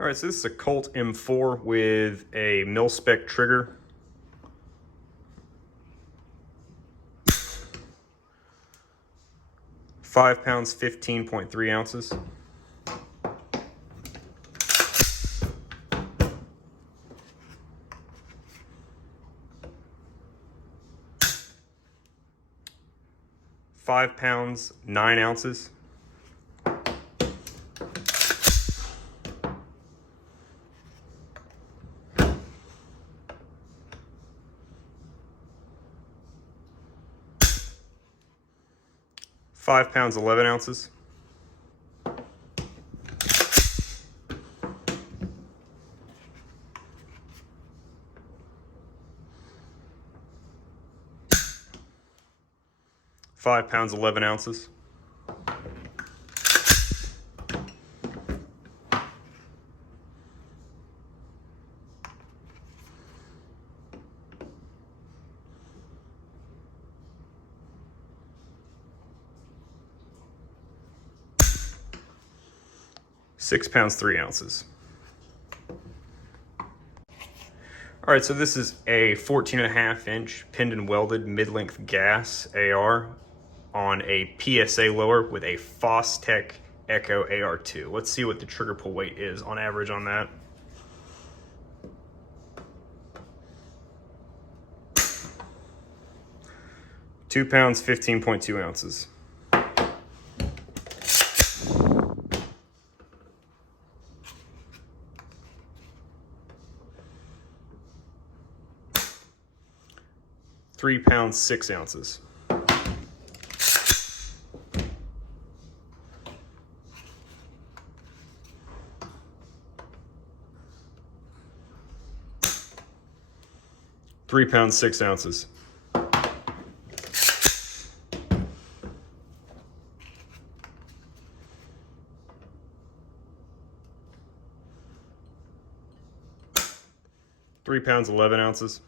All right, so this is a Colt M4 with a milspec trigger. £5, 15.3 ounces. £5, 9 ounces. £5, 11 ounces. £5, 11 ounces. £6, 3 ounces. All right, so this is a 14.5-inch pinned and welded mid-length gas AR on a PSA lower with a Fostech Echo AR2. Let's see what the trigger pull weight is on average on that. £2, 15.2 ounces. £3, 6 ounces. £3, 6 ounces. £3, 11 ounces.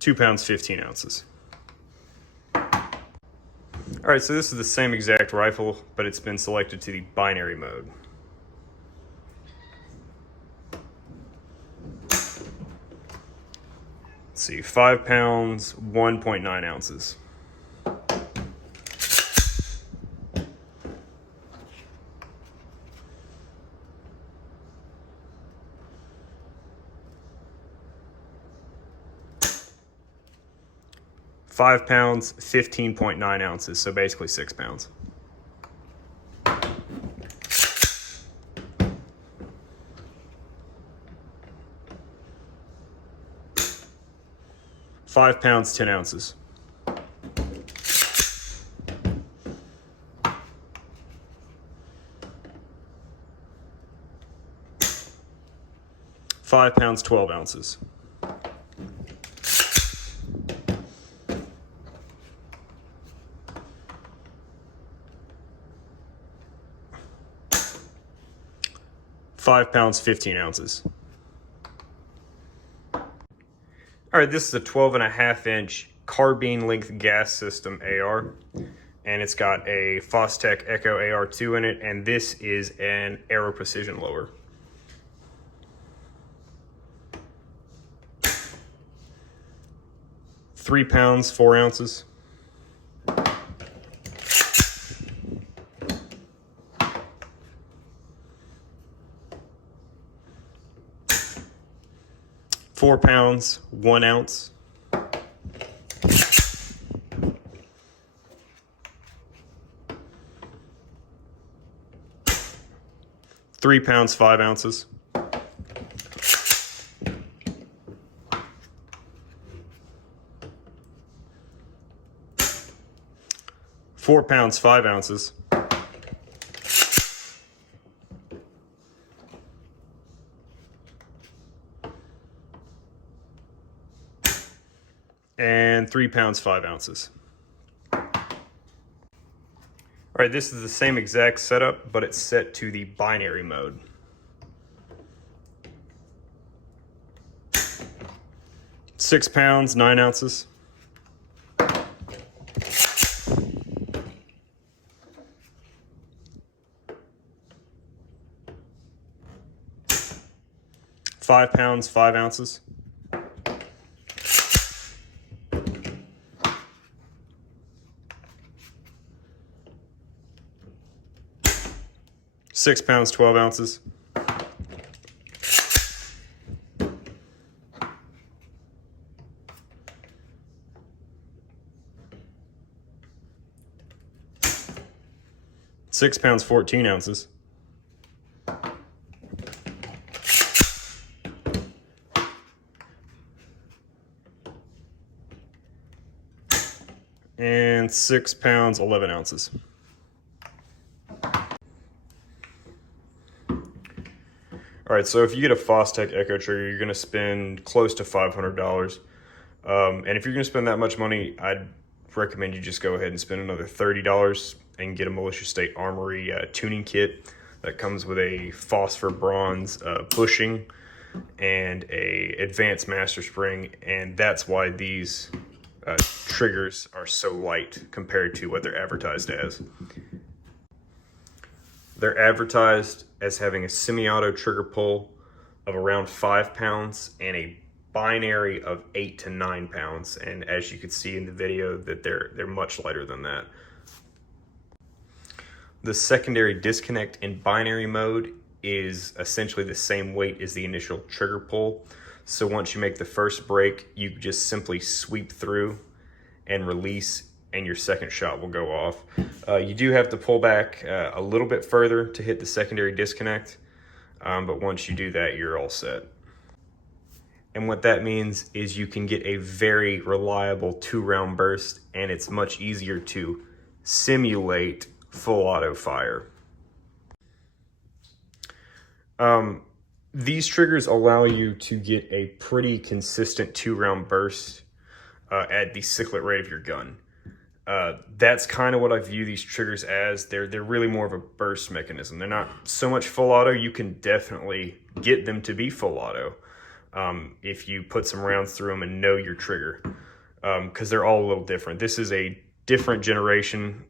£2, 15 ounces. All right, so this is the same exact rifle, but it's been selected to the binary mode. Let's see, 5 pounds, 1.9 ounces. £5, 15.9 ounces, so basically 6 pounds. £5, 10 ounces. £5, 12 ounces. £5, 15 ounces. All right, this is a 12.5-inch carbine length gas system AR, and it's got a Fostech Echo AR2 in it, and this is an Aero Precision lower. £3, 4 ounces. £4, 1 ounce. £3, 5 ounces. £4, 5 ounces. And £3, 5 ounces. All right, this is the same exact setup, but it's set to the binary mode. 6 pounds, 9 ounces. £5 pounds, 5 ounces. £6 pounds, 12 ounces. £6 pounds, 14 ounces. And 6 pounds, 11 ounces. All right, so if you get a Fostech Echo trigger, you're gonna spend close to $500. And if you're gonna spend that much money, I'd recommend you just go ahead and spend another $30 and get a Militia State Armory tuning kit that comes with a phosphor bronze bushing and a advanced master spring, and that's why these triggers are so light compared to what they're advertised as. They're advertised as having a semi-auto trigger pull of around 5 pounds and a binary of 8 to 9 pounds. And as you can see in the video, that they're much lighter than that. The secondary disconnect in binary mode is essentially the same weight as the initial trigger pull. So once you make the first break, you just simply sweep through and release, and your second shot will go off. You do have to pull back a little bit further to hit the secondary disconnect, but once you do that, you're all set. And what that means is you can get a very reliable 2-round burst, and it's much easier to simulate full auto fire. These triggers allow you to get a pretty consistent 2-round burst at the cyclet rate of your gun. That's kind of what I view these triggers as. They're really more of a burst mechanism. They're not so much full auto. You can definitely get them to be full auto if you put some rounds through them and know your trigger, because they're all a little different. This is a different generation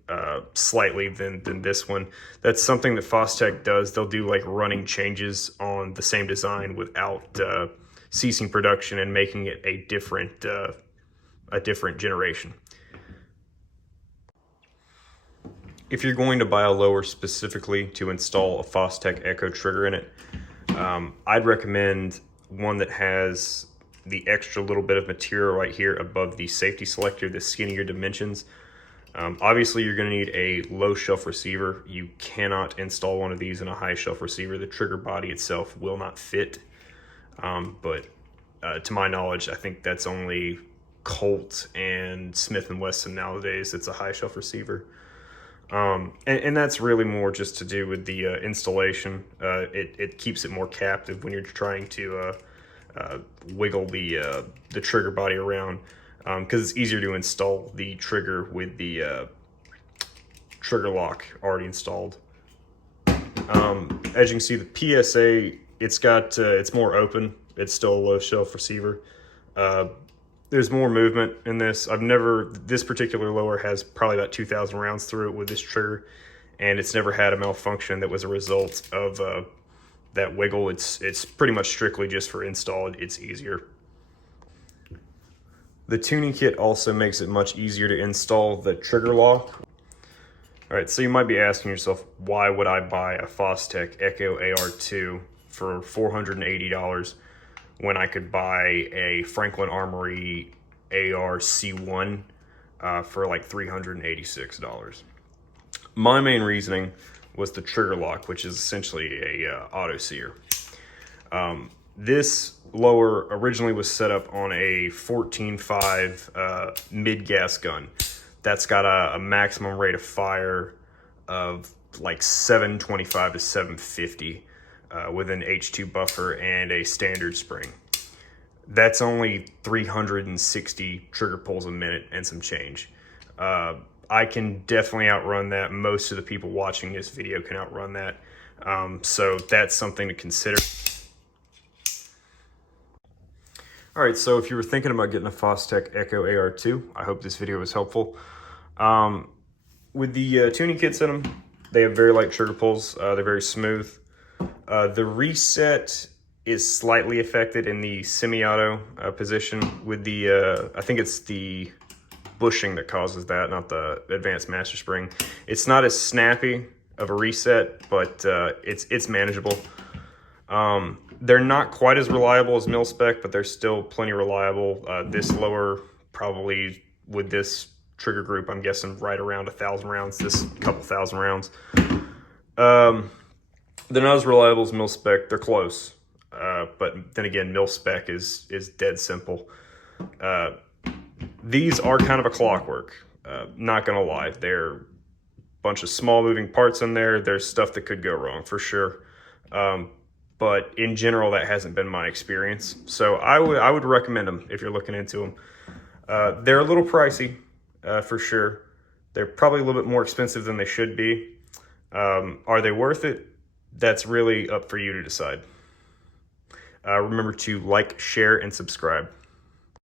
slightly than this one. That's something that Fostech does. They'll do like running changes on the same design without ceasing production and making it a different generation. If you're going to buy a lower specifically to install a Fostech Echo trigger in it, I'd recommend one that has the extra little bit of material right here above the safety selector, the skinnier dimensions. Obviously, you're going to need a low shelf receiver. You cannot install one of these in a high shelf receiver. The trigger body itself will not fit. But to my knowledge, I think that's only Colt and Smith & Wesson nowadays. It's a high shelf receiver. And that's really more just to do with the installation. It keeps it more captive when you're trying to wiggle the trigger body around, because it's easier to install the trigger with the trigger lock already installed. As you can see, the PSA, it's more open. It's still a low shelf receiver. There's more movement in this. This particular lower has probably about 2,000 rounds through it with this trigger, and it's never had a malfunction that was a result of that wiggle. It's pretty much strictly just for install. It's easier. The tuning kit also makes it much easier to install the trigger lock. All right, so you might be asking yourself, why would I buy a Fostech Echo AR2 for $480 when I could buy a Franklin Armory AR-C1 for like $386? My main reasoning was the trigger lock, which is essentially a auto sear. This lower originally was set up on a 14.5 mid-gas gun. That's got a maximum rate of fire of like 725 to 750 with an H2 buffer and a standard spring. That's only 360 trigger pulls a minute and some change. I can definitely outrun that. Most of the people watching this video can outrun that. So that's something to consider. All right, so if you were thinking about getting a Fostech Echo AR2, I hope this video was helpful. With the tuning kits in them, they have very light trigger pulls. They're very smooth. The reset is slightly affected in the semi-auto position with the, I think it's the bushing that causes that, not the advanced master spring. It's not as snappy of a reset, but it's manageable. They're not quite as reliable as milspec, but they're still plenty reliable. This lower, probably with this trigger group, I'm guessing right around 1,000 rounds, this couple thousand rounds. They're not as reliable as milspec. They're close, but then again, milspec is dead simple. These are kind of a clockwork, not gonna lie. They're a bunch of small moving parts in there. There's stuff that could go wrong for sure. But in general, that hasn't been my experience. So I would recommend them if you're looking into them. They're a little pricey, for sure. They're probably a little bit more expensive than they should be. Are they worth it? That's really up for you to decide. Remember to like, share, and subscribe.